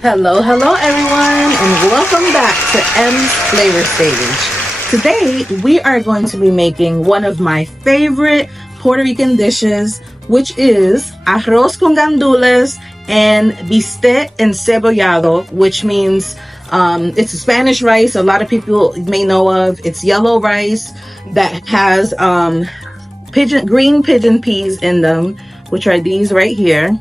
Hello everyone, and welcome back to M's Flavor Stage. Today, we are going to be making one of my favorite Puerto Rican dishes, which is Arroz con Gandules and Bistec Encebollado, which means it's a Spanish rice a lot of people may know of. It's yellow rice that has green pigeon peas in them, which are these right here.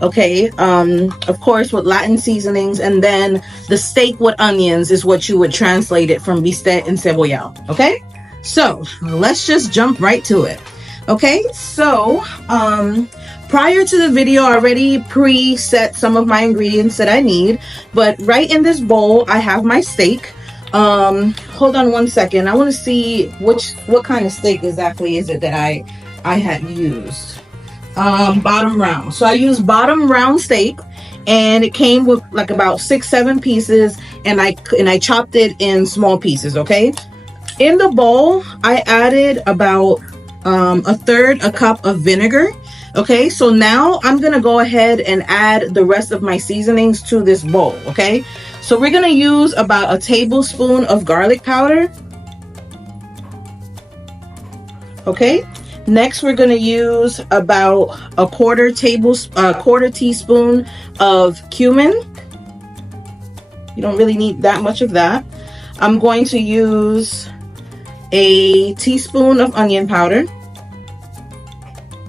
Okay, of course with Latin seasonings, and then the steak with onions is what you would translate it from Bistec Encebollado. Okay, so let's just jump right to it. Okay, so prior to the video, I already preset some of my ingredients that I need, but right in this bowl I have my steak. Hold on one second, I want to see what kind of steak exactly is it that I had used. Bottom round. So I used bottom round steak, and it came with like about 6-7 pieces, and I chopped it in small pieces. Okay, in the bowl I added about a third a cup of vinegar. Okay, so now I'm gonna go ahead and add the rest of my seasonings to this bowl. Okay, so we're gonna use about a tablespoon of garlic powder. Okay, next we're going to use about a quarter teaspoon of cumin. You don't really need that much of that. I'm going to use a teaspoon of onion powder.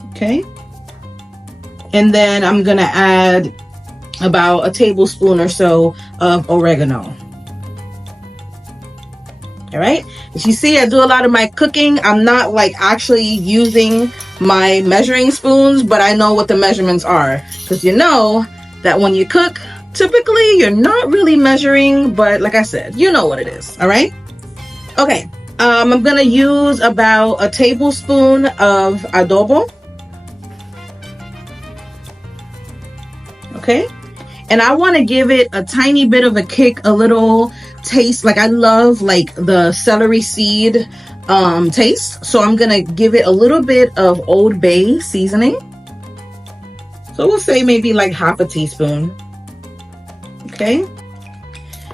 Okay, and then I'm going to add about a tablespoon or so of oregano. All right, as you see, I do a lot of my cooking. I'm not like actually using my measuring spoons, but I know what the measurements are, because you know that when you cook, typically you're not really measuring, but like I said, you know what it is. All right, okay, I'm gonna use about a tablespoon of adobo. Okay, and I want to give it a tiny bit of a kick, a little taste. Like I love like the celery seed taste, so I'm gonna give it a little bit of Old Bay seasoning. So we'll say maybe like half a teaspoon. Okay,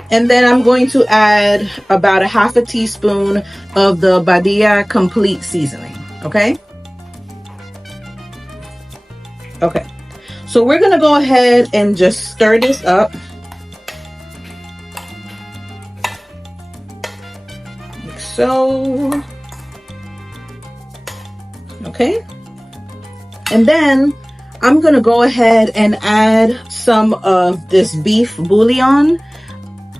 and then I'm going to add about a half a teaspoon of the Badia complete seasoning. Okay, so we're gonna go ahead and just stir this up. So, okay, and then I'm gonna go ahead and add some of this beef bouillon.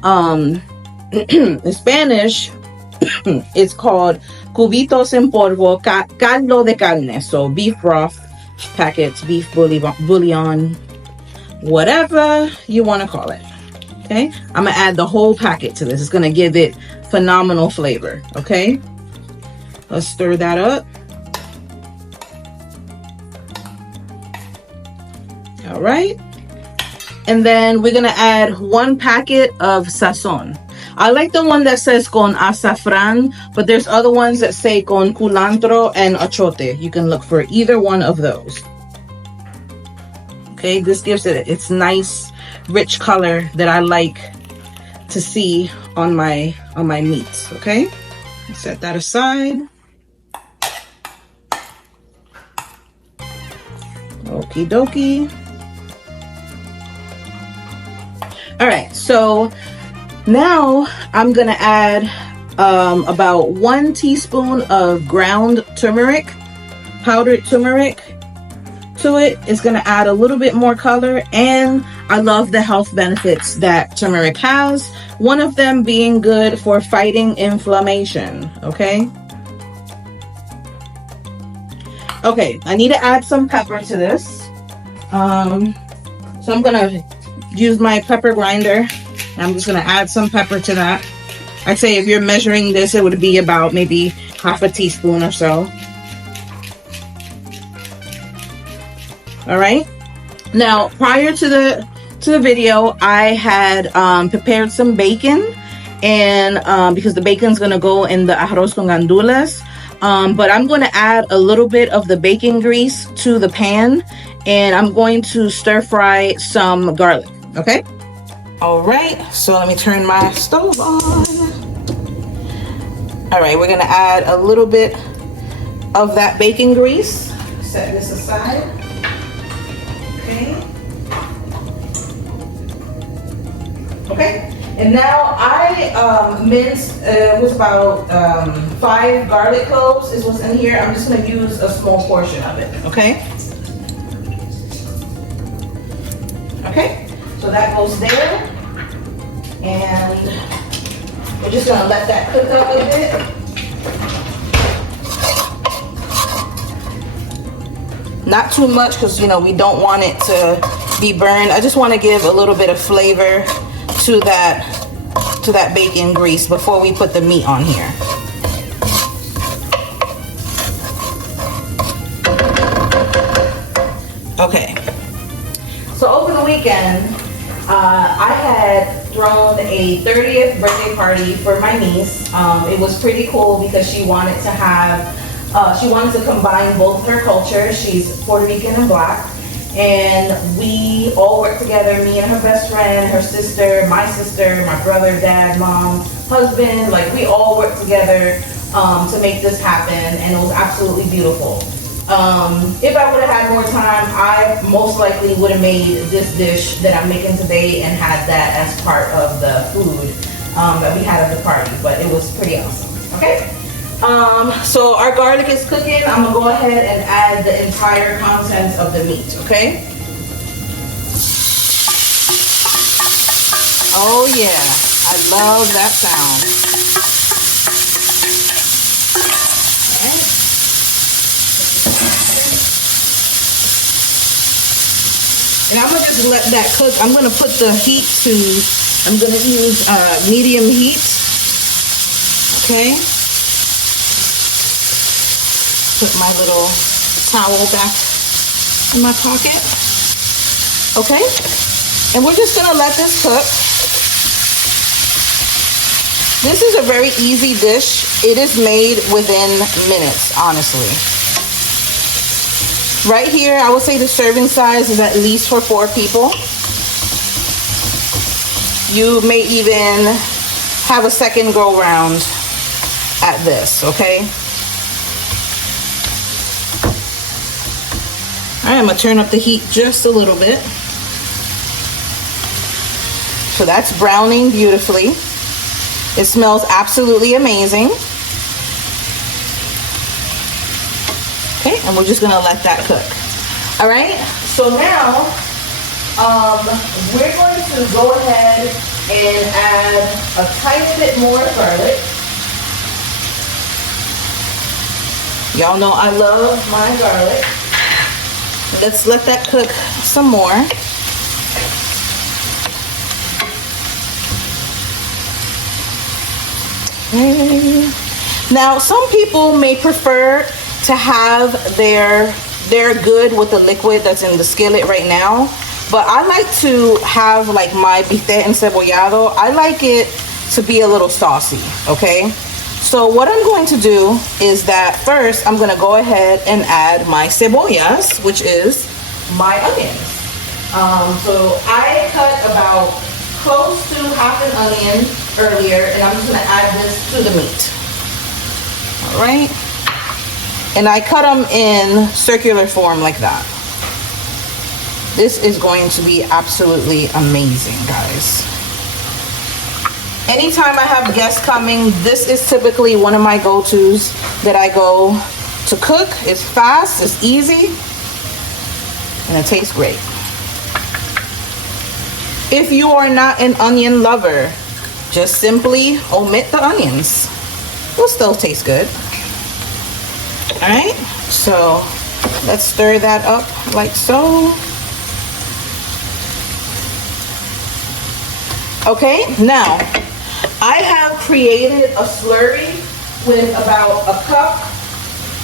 In Spanish, it's called cubitos en polvo, caldo de carne. So beef broth packets, beef bouillon, whatever you want to call it. Okay, I'm gonna add the whole packet to this. It's gonna give it phenomenal flavor. Okay, let's stir that up. All right, and then we're gonna add 1 packet of sazon. I like the one that says con azafran, but there's other ones that say con culantro and achote. You can look for either one of those. Okay, this gives it its nice rich color that I like to see on my meats. Okay, set that aside. Okie dokie. All right, so now I'm gonna add about 1 teaspoon of ground turmeric, powdered turmeric to it. It's gonna add a little bit more color, and I love the health benefits that turmeric has, one of them being good for fighting inflammation. Okay, I need to add some pepper to this, so I'm gonna use my pepper grinder. I'm just gonna add some pepper to that. I'd say if you're measuring this, it would be about maybe half a teaspoon or so. All right, now prior to the video, I had prepared some bacon, and because the bacon's gonna go in the arroz con gandules, but I'm going to add a little bit of the bacon grease to the pan, and I'm going to stir fry some garlic. Okay, All right, so let me turn my stove on. All right, we're gonna add a little bit of that bacon grease. Set this aside. Okay. Okay, and now I minced, it was about 5 garlic cloves is what's in here. I'm just gonna use a small portion of it, okay? Okay, so that goes there. And we're just gonna let that cook up a bit. Not too much, because you know we don't want it to be burned. I just want to give a little bit of flavor to that bacon grease before we put the meat on here. Okay. So over the weekend, I had thrown a 30th birthday party for my niece. It was pretty cool because she wanted to have, she wanted to combine both her cultures. She's Puerto Rican and Black. And we all worked together, me and her best friend, her sister, my brother, dad, mom, husband. Like, we all worked together to make this happen, and it was absolutely beautiful. If I would have had more time, I most likely would have made this dish that I'm making today and had that as part of the food that we had at the party, but it was pretty awesome, okay? So our garlic is cooking. I'm gonna go ahead and add the entire contents of the meat, okay? Oh yeah, I love that sound. And I'm gonna just let that cook. I'm gonna put the heat to, I'm gonna use medium heat, okay? Put my little towel back in my pocket, okay? And we're just gonna let this cook. This is a very easy dish. It is made within minutes, honestly. Right here, I would say the serving size is at least for 4 people. You may even have a second go round at this, okay? All right, I'm gonna turn up the heat just a little bit. So that's browning beautifully. It smells absolutely amazing. Okay, and we're just gonna let that cook. All right, so now we're going to go ahead and add a tiny bit more garlic. Y'all know I love my garlic. Let's let that cook some more. Okay. Now, some people may prefer to have their good with the liquid that's in the skillet right now, but I like to have like my Bistec Encebollado. I like it to be a little saucy, okay? So what I'm going to do is that first I'm gonna go ahead and add my cebollas, which is my onions. So I cut about close to half an onion earlier, and I'm just gonna add this to the meat. All right. And I cut them in circular form like that. This is going to be absolutely amazing, guys. Anytime I have guests coming, this is typically one of my go-tos that I go to cook. It's fast, it's easy, and it tastes great. If you are not an onion lover, just simply omit the onions. It'll still taste good. All right, so let's stir that up like so. Okay, now I have created a slurry with about a cup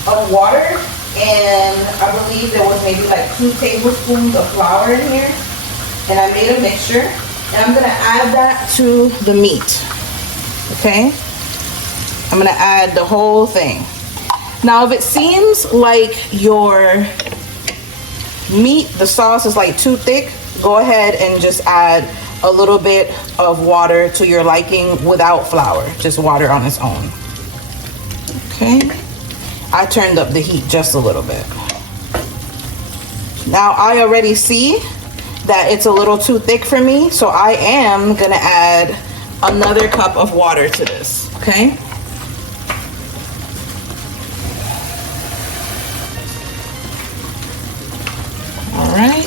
of water, and I believe there was maybe like 2 tablespoons of flour in here, and I made a mixture, and I'm gonna add that to the meat. Okay, I'm gonna add the whole thing. Now, if it seems like your meat, the sauce is like too thick, go ahead and just add a little bit of water to your liking without flour, just water on its own. Okay, I turned up the heat just a little bit. Now I already see that it's a little too thick for me, so I am gonna add another cup of water to this, okay? All right,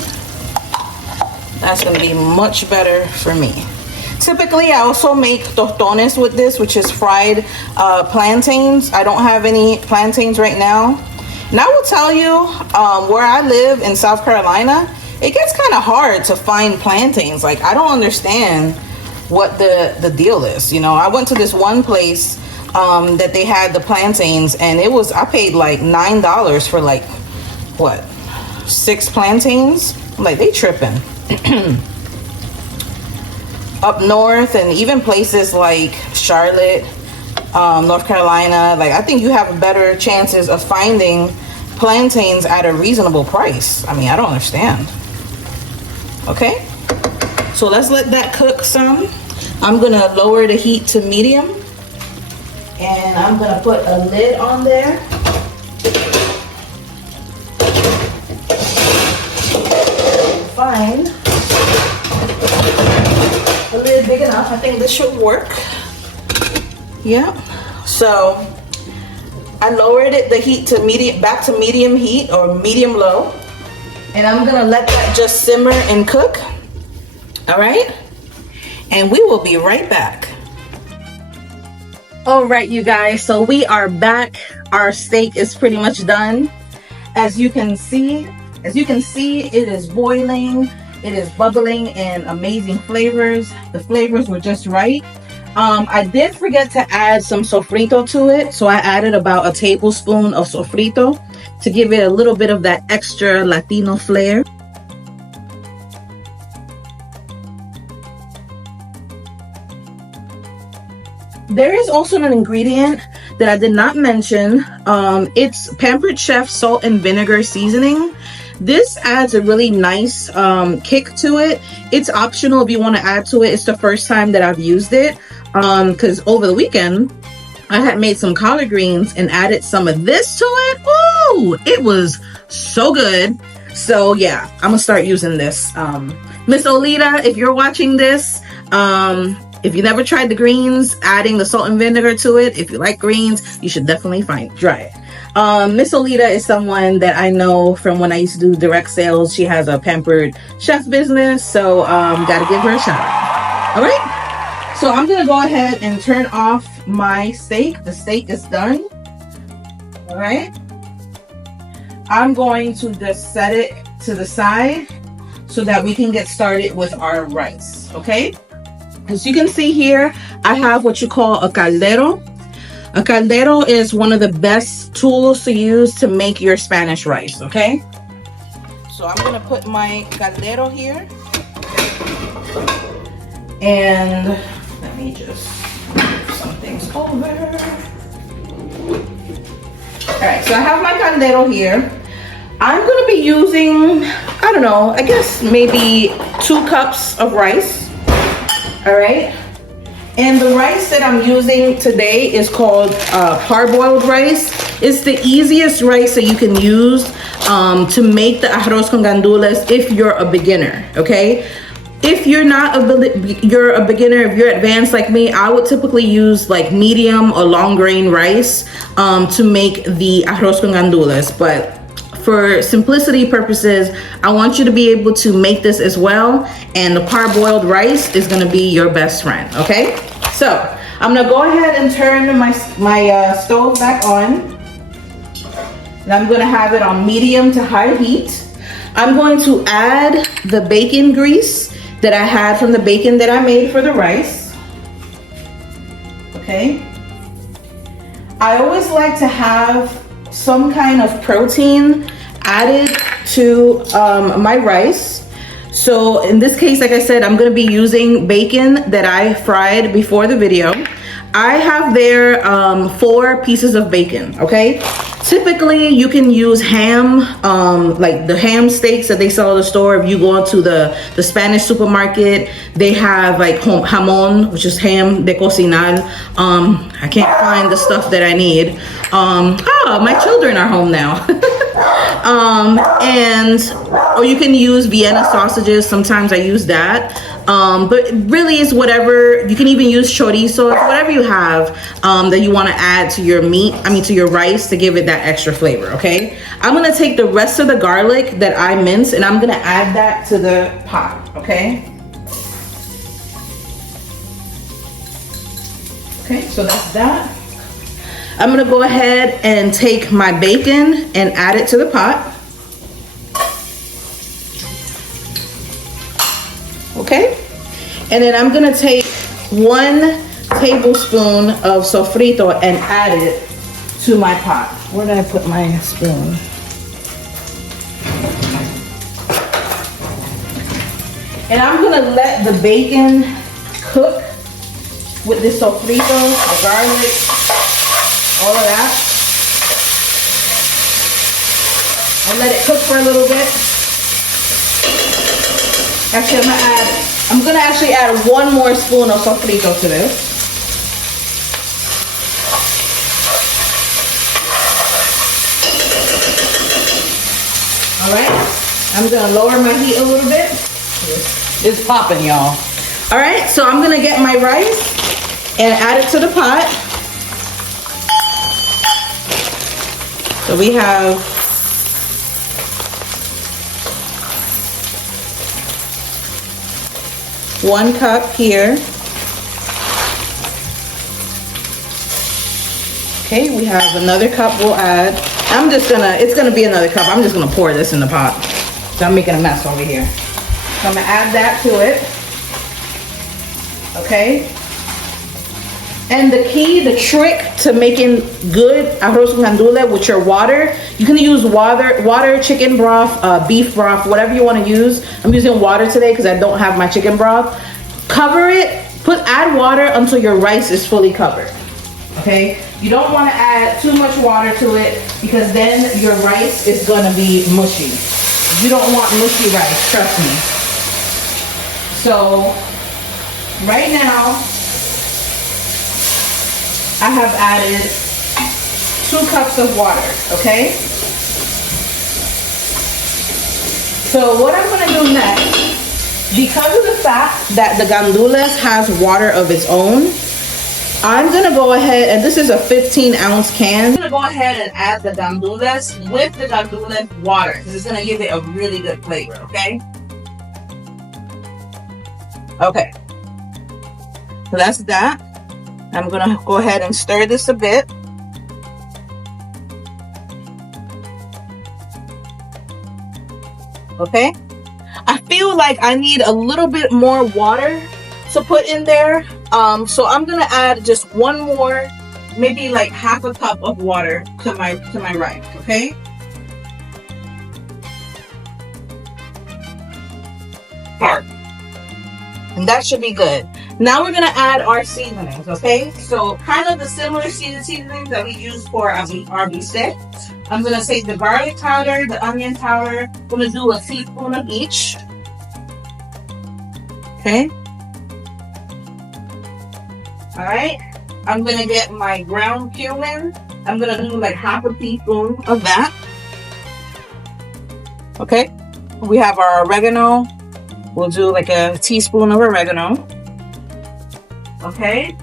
that's gonna be much better for me. Typically, I also make tostones with this, which is fried plantains. I don't have any plantains right now. And I will tell you, where I live in South Carolina, it gets kind of hard to find plantains. Like, I don't understand what the deal is. You know, I went to this one place that they had the plantains, and it was, I paid like $9 for like, what, 6 plantains? Like, they tripping. Up north and even places like Charlotte, North Carolina, like I think you have better chances of finding plantains at a reasonable price. I mean, I don't understand. Okay, so let's let that cook some. I'm gonna lower the heat to medium, and I'm gonna put a lid on there. Fine. A lid big enough. I think this should work. Yeah. So I lowered the heat to medium, back to medium heat or medium low, and I'm gonna let that just simmer and cook. All right, and we will be right back. All right, you guys. So we are back. Our steak is pretty much done. As you can see, it is boiling. It is bubbling in amazing flavors. The flavors were just right. I did forget to add some sofrito to it, so I added about a tablespoon of sofrito to give it a little bit of that extra Latino flair. There is also an ingredient that I did not mention. It's Pampered Chef Salt and Vinegar Seasoning. This adds a really nice kick to it. It's optional if you want to add to it. It's the first time that I've used it because over the weekend I had made some collard greens and added some of this to it. Ooh, it was so good. So yeah, I'm gonna start using this. Miss Olita, if you're watching this, if you never tried the greens, adding the salt and vinegar to it, if you like greens, you should definitely try it. Miss Olita is someone that I know from when I used to do direct sales. She has a Pampered Chef business, so gotta give her a shout out. All right, so I'm gonna go ahead and turn off my steak. The steak is done. All right, I'm going to just set it to the side so that we can get started with our rice. Okay, as you can see here, I have what you call a caldero. A caldero is one of the best tools to use to make your Spanish rice, okay? So I'm gonna put my caldero here. And let me just move some things over. All right, so I have my caldero here. I'm gonna be using, I don't know, I guess maybe 2 cups of rice, all right? And the rice that I'm using today is called parboiled rice. It's the easiest rice that you can use to make the arroz con gandules if you're a beginner, okay? If you're not you're a beginner, if you're advanced like me, I would typically use like medium or long grain rice to make the arroz con gandules. But for simplicity purposes, I want you to be able to make this as well. And the parboiled rice is gonna be your best friend, okay? So I'm gonna go ahead and turn my stove back on. And I'm gonna have it on medium to high heat. I'm going to add the bacon grease that I had from the bacon that I made for the rice. Okay. I always like to have some kind of protein added to my rice. So in this case, like I said, I'm gonna be using bacon that I fried before the video. I have there 4 pieces of bacon, okay? Typically, you can use ham, like the ham steaks that they sell at the store. If you go into the Spanish supermarket, they have like jamon, which is ham de cocinar. I can't find the stuff that I need. Oh, my children are home now. Or you can use Vienna sausages. Sometimes I use that. But really it's whatever. You can even use chorizo, whatever you have that you want to add to your to your rice to give it that extra flavor, okay? I'm gonna take the rest of the garlic that I minced and I'm gonna add that to the pot, okay? Okay, so that's that. I'm gonna go ahead and take my bacon and add it to the pot. Okay, and then I'm gonna take 1 tablespoon of sofrito and add it to my pot. Where did I put my spoon? And I'm gonna let the bacon cook with the sofrito, the garlic, all of that. I'll let it cook for a little bit. Actually, I'm gonna actually add 1 more spoon of sofrito to this. All right, I'm gonna lower my heat a little bit. It's popping, y'all. All right, so I'm gonna get my rice and add it to the pot. So we have 1 cup here. Okay, we have another cup we'll add. It's gonna be another cup. I'm just gonna pour this in the pot. So I'm making a mess over here. So I'm gonna add that to it. Okay. And the key, the trick to making good arroz con gandules with your water, you can use water, chicken broth, beef broth, whatever you want to use. I'm using water today because I don't have my chicken broth. Cover it, add water until your rice is fully covered. Okay? You don't want to add too much water to it because then your rice is going to be mushy. You don't want mushy rice, trust me. So, right now, I have added 2 cups of water, okay? So what I'm gonna do next, because of the fact that the gandules has water of its own, I'm gonna go ahead, and this is a 15-ounce can. I'm gonna go ahead and add the gandules with the gandules water. This is gonna give it a really good flavor, okay? Okay, so that's that. I'm gonna go ahead and stir this a bit. Okay, I feel like I need a little bit more water to put in there. So I'm gonna add just 1 more, maybe like half a cup of water to my rice. Okay. And that should be good. Now we're gonna add our seasonings, okay? So kind of the similar seasonings that we use for our bistec. I'm gonna take the garlic powder, the onion powder. I'm gonna do a teaspoon of each. Okay. All right. I'm gonna get my ground cumin. I'm gonna do like half a teaspoon of that. Okay. We have our oregano. We'll do like a teaspoon of oregano. Okay,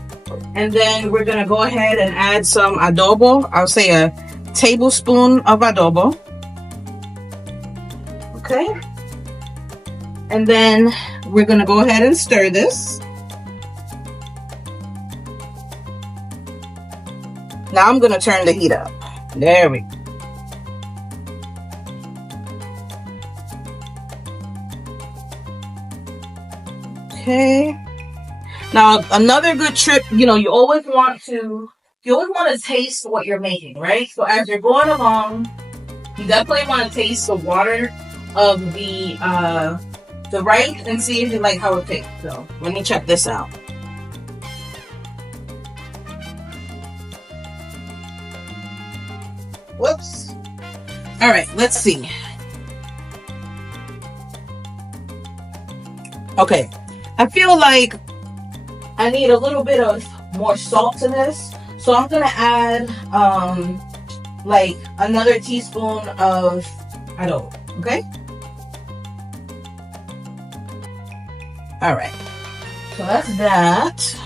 and then we're gonna go ahead and add some adobo. I'll say a tablespoon of adobo. Okay, and then we're gonna go ahead and stir this. Now I'm gonna turn the heat up. There we go. Okay. Now, another good trick, you always want to taste what you're making, right? So as you're going along, you definitely want to taste the water of the rice and see if you like how it tastes. So let me check this out. All right, let's see. Okay, I feel like I need a little bit of more salt to this, so I'm gonna add like another teaspoon of adobo. Okay. All right, so that's that.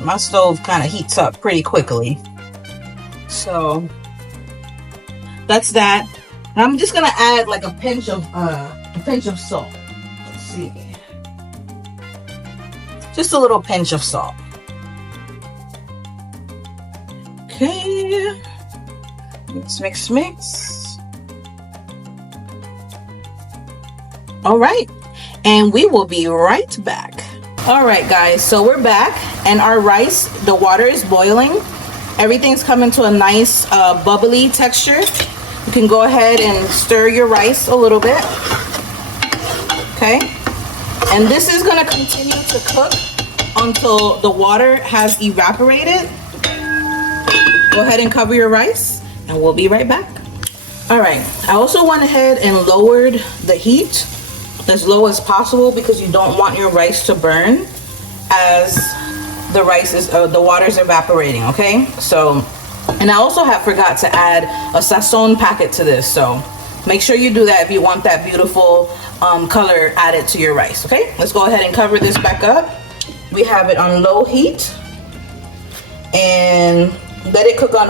My stove kind of heats up pretty quickly, so that's that. And I'm just gonna add like a pinch of salt. Let's see, just a little pinch of salt. Okay, mix. All right, and we will be right back. All right, guys, so we're back, and our rice, the water is boiling. Everything's coming to a nice bubbly texture. You can go ahead and stir your rice a little bit. Okay, and this is gonna continue to cook until the water has evaporated. Go ahead and cover your rice, and we'll be right back. All right, I also went ahead and lowered the heat as low as possible because you don't want your rice to burn as the rice is the water's evaporating. Okay, so, and I also forgot to add a sazon packet to this, so make sure you do that if you want that beautiful color added to your rice. Okay, let's go ahead and cover this back up. We have it on low heat and let it cook on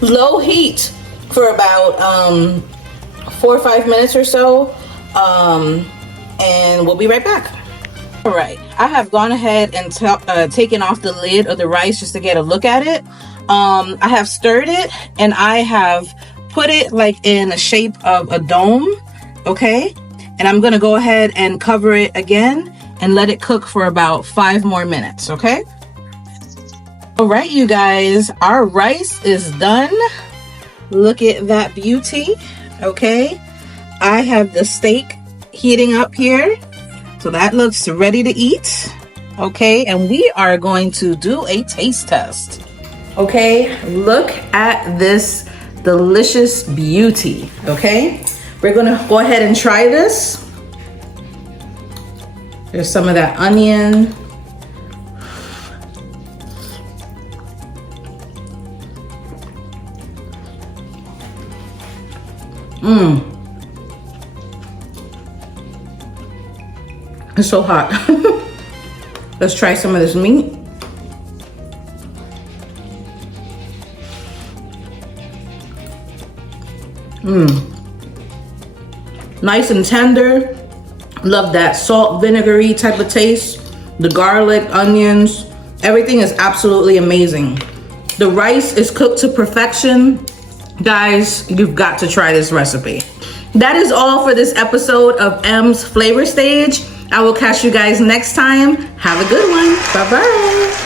low heat for about 4 or 5 minutes or so, and we'll be right back. All right, I have gone ahead and taken off the lid of the rice just to get a look at it. I have stirred it, and I have put it like in a shape of a dome. Okay, and I'm gonna go ahead and cover it again and let it cook for about 5 more minutes. Okay. All right, you guys, our rice is done. Look at that beauty. Okay, I have the steak heating up here, so that looks ready to eat. Okay, and we are going to do a taste test. Okay, look at this delicious beauty. Okay, we're gonna go ahead and try this. There's some of that onion. It's so hot. Let's try some of this meat. Nice and tender. Love that salt, vinegary type of taste. The garlic, onions, everything is absolutely amazing. The rice is cooked to perfection. Guys, you've got to try this recipe. That is all for this episode of M's Flavor Stage. I will catch you guys next time. Have a good one. Bye-bye.